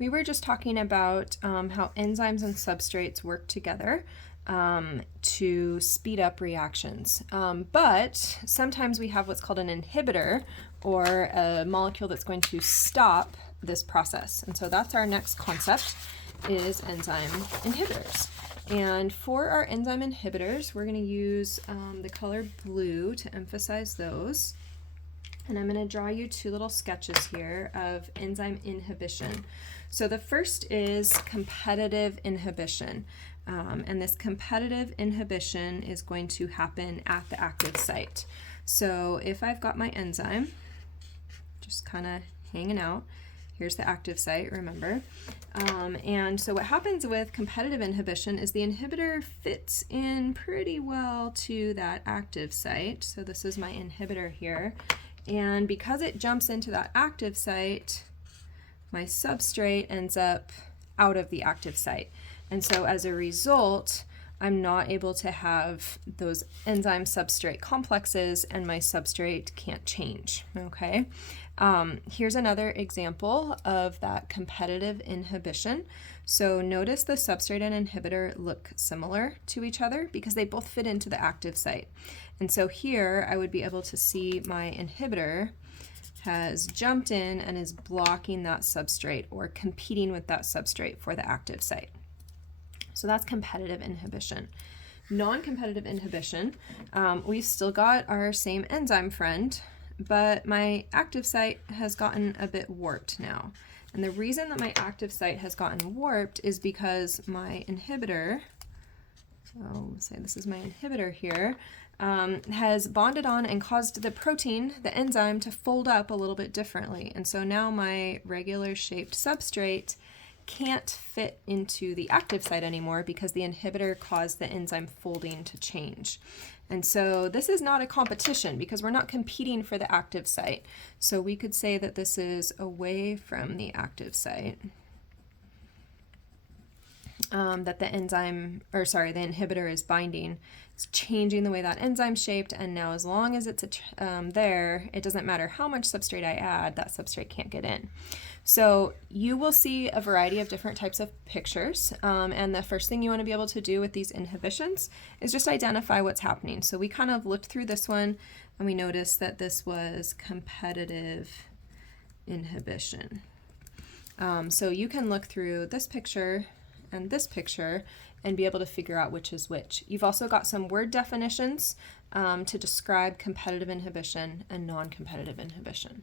We were just talking about how enzymes and substrates work together to speed up reactions. But sometimes we have what's called an inhibitor, or a molecule that's going to stop this process. And so that's our next concept, is enzyme inhibitors. And for our enzyme inhibitors, we're going to use the color blue to emphasize those. And I'm going to draw you two little sketches here of enzyme inhibition. So the first is competitive inhibition. And this competitive inhibition is going to happen at the active site. So if I've got my enzyme just kind of hanging out, here's the active site, remember. And so what happens with competitive inhibition is the inhibitor fits in pretty well to that active site. So this is my inhibitor here. And because it jumps into that active site, my substrate ends up out of the active site. And so as a result, I'm not able to have those enzyme substrate complexes, and my substrate can't change, okay? Here's another example of that competitive inhibition. So notice the substrate and inhibitor look similar to each other because they both fit into the active site. And so here I would be able to see my inhibitor has jumped in and is blocking that substrate or competing with that substrate for the active site. So that's competitive inhibition. Non-competitive inhibition, we've still got our same enzyme friend, but my active site has gotten a bit warped now. And the reason that my active site has gotten warped is because my inhibitor, so say this is my inhibitor here, has bonded on and caused the protein, the enzyme, to fold up a little bit differently. And so now my regular shaped substrate can't fit into the active site anymore because the inhibitor caused the enzyme folding to change. And so this is not a competition because we're not competing for the active site. So we could say that this is away from the active site. That the inhibitor is binding. It's changing the way that enzyme's shaped, and now as long as it's there, it doesn't matter how much substrate I add, that substrate can't get in. So you will see a variety of different types of pictures, and the first thing you want to be able to do with these inhibitions is just identify what's happening. So we kind of looked through this one, and we noticed that this was competitive inhibition. So you can look through this picture and this picture and be able to figure out which is which. You've also got some word definitions to describe competitive inhibition and non-competitive inhibition.